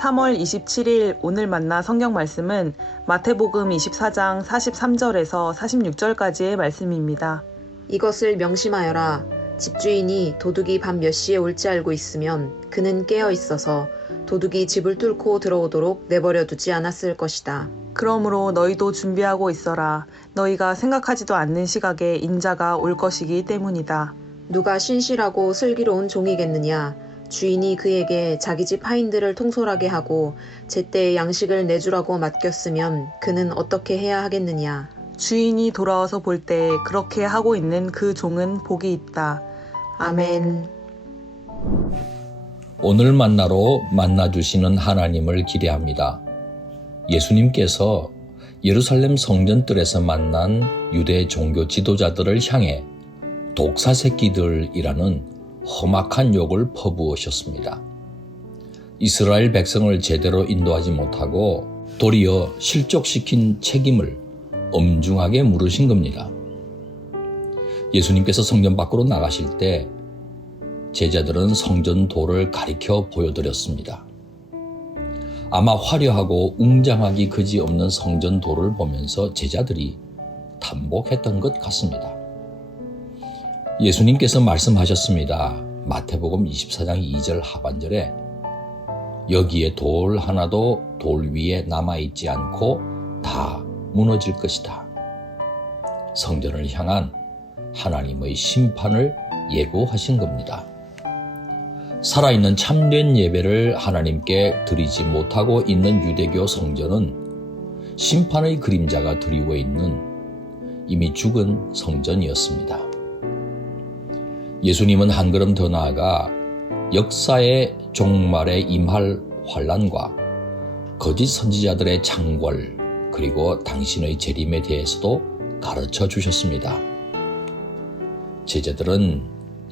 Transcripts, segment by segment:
3월 27일 오늘 만나 성경 말씀은 마태복음 24장 43절에서 46절까지의 말씀입니다. 이것을 명심하여라. 집주인이 도둑이 밤 몇 시에 올지 알고 있으면 그는 깨어 있어서 도둑이 집을 뚫고 들어오도록 내버려 두지 않았을 것이다. 그러므로 너희도 준비하고 있어라. 너희가 생각하지도 않는 시각에 인자가 올 것이기 때문이다. 누가 신실하고 슬기로운 종이겠느냐. 주인이 그에게 자기 집 하인들을 통솔하게 하고 제때에 양식을 내주라고 맡겼으면 그는 어떻게 해야 하겠느냐. 주인이 돌아와서 볼 때 그렇게 하고 있는 그 종은 복이 있다. 아멘. 오늘 만나로 만나주시는 하나님을 기대합니다. 예수님께서 예루살렘 성전뜰에서 만난 유대 종교 지도자들을 향해 독사 새끼들이라는 험악한 욕을 퍼부으셨습니다. 이스라엘 백성을 제대로 인도하지 못하고 도리어 실족시킨 책임을 엄중하게 물으신 겁니다. 예수님께서 성전 밖으로 나가실 때 제자들은 성전도를 가리켜 보여드렸습니다. 아마 화려하고 웅장하기 그지없는 성전도를 보면서 제자들이 탐복했던 것 같습니다. 예수님께서 말씀하셨습니다. 마태복음 24장 2절 하반절에 여기에 돌 하나도 돌 위에 남아있지 않고 다 무너질 것이다. 성전을 향한 하나님의 심판을 예고하신 겁니다. 살아있는 참된 예배를 하나님께 드리지 못하고 있는 유대교 성전은 심판의 그림자가 드리워 있는 이미 죽은 성전이었습니다. 예수님은 한 걸음 더 나아가 역사의 종말에 임할 환난과 거짓 선지자들의 창궐 그리고 당신의 재림에 대해서도 가르쳐 주셨습니다. 제자들은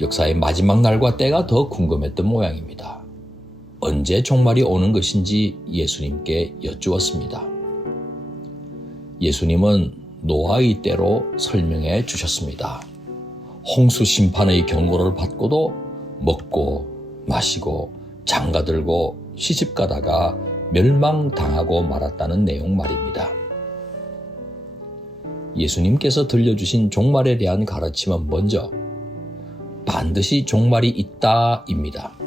역사의 마지막 날과 때가 더 궁금했던 모양입니다. 언제 종말이 오는 것인지 예수님께 여쭈었습니다. 예수님은 노아의 때로 설명해 주셨습니다. 홍수 심판의 경고를 받고도 먹고 마시고 장가들고 시집가다가 멸망당하고 말았다는 내용 말입니다. 예수님께서 들려주신 종말에 대한 가르침은 먼저 반드시 종말이 있다입니다.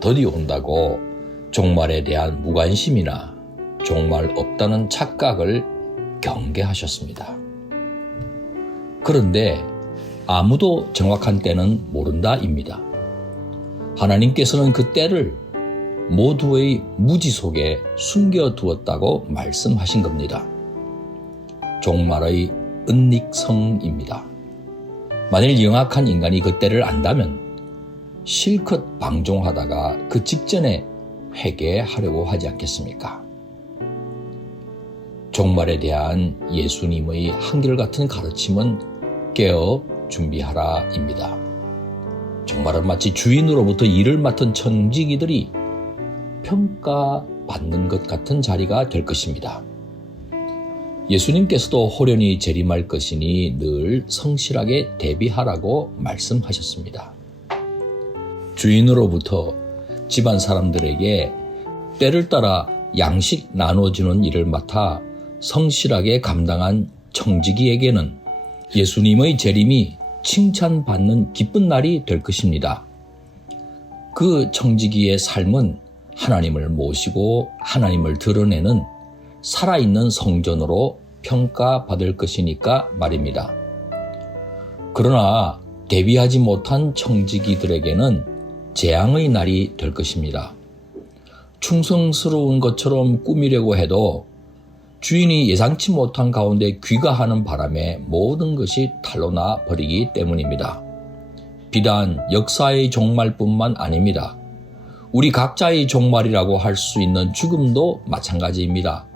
더디 온다고 종말에 대한 무관심이나 종말 없다는 착각을 경계하셨습니다. 그런데 아무도 정확한 때는 모른다입니다. 하나님께서는 그 때를 모두의 무지 속에 숨겨두었다고 말씀하신 겁니다. 종말의 은닉성입니다. 만일 영악한 인간이 그 때를 안다면 실컷 방종하다가 그 직전에 회개하려고 하지 않겠습니까? 종말에 대한 예수님의 한결같은 가르침은 깨어 준비하라입니다. 종말은 마치 주인으로부터 일을 맡은 청지기들이 평가받는 것 같은 자리가 될 것입니다. 예수님께서도 호련히 재림할 것이니 늘 성실하게 대비하라고 말씀하셨습니다. 주인으로부터 집안 사람들에게 때를 따라 양식 나눠주는 일을 맡아 성실하게 감당한 청지기에게는 예수님의 재림이 칭찬받는 기쁜 날이 될 것입니다. 그 청지기의 삶은 하나님을 모시고 하나님을 드러내는 살아있는 성전으로 평가받을 것이니까 말입니다. 그러나 대비하지 못한 청지기들에게는 재앙의 날이 될 것입니다. 충성스러운 것처럼 꾸미려고 해도 주인이 예상치 못한 가운데 귀가하는 바람에 모든 것이 탈로 나 버리기 때문입니다. 비단 역사의 종말뿐만 아닙니다. 우리 각자의 종말이라고 할 수 있는 죽음도 마찬가지입니다.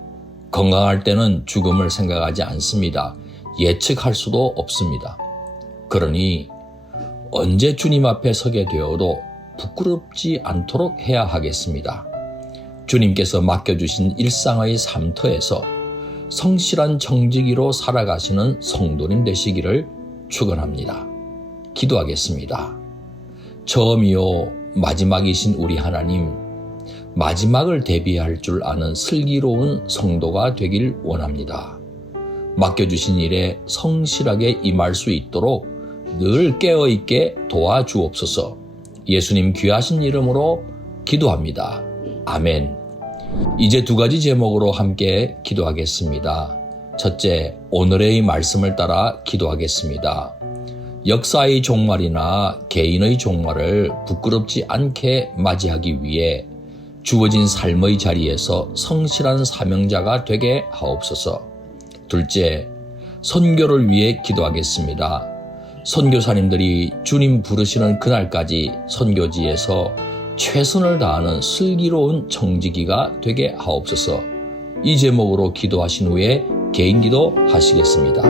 건강할 때는 죽음을 생각하지 않습니다. 예측할 수도 없습니다. 그러니 언제 주님 앞에 서게 되어도 부끄럽지 않도록 해야 하겠습니다. 주님께서 맡겨주신 일상의 삶터에서 성실한 청지기로 살아가시는 성도님 되시기를 축원합니다. 기도하겠습니다. 처음이요 마지막이신 우리 하나님, 마지막을 대비할 줄 아는 슬기로운 성도가 되길 원합니다. 맡겨주신 일에 성실하게 임할 수 있도록 늘 깨어있게 도와주옵소서. 예수님 귀하신 이름으로 기도합니다. 아멘. 이제 두 가지 제목으로 함께 기도하겠습니다. 첫째, 오늘의 말씀을 따라 기도하겠습니다. 역사의 종말이나 개인의 종말을 부끄럽지 않게 맞이하기 위해 주어진 삶의 자리에서 성실한 사명자가 되게 하옵소서. 둘째, 선교를 위해 기도하겠습니다. 선교사님들이 주님 부르시는 그날까지 선교지에서 최선을 다하는 슬기로운 청지기가 되게 하옵소서. 이 제목으로 기도하신 후에 개인기도 하시겠습니다.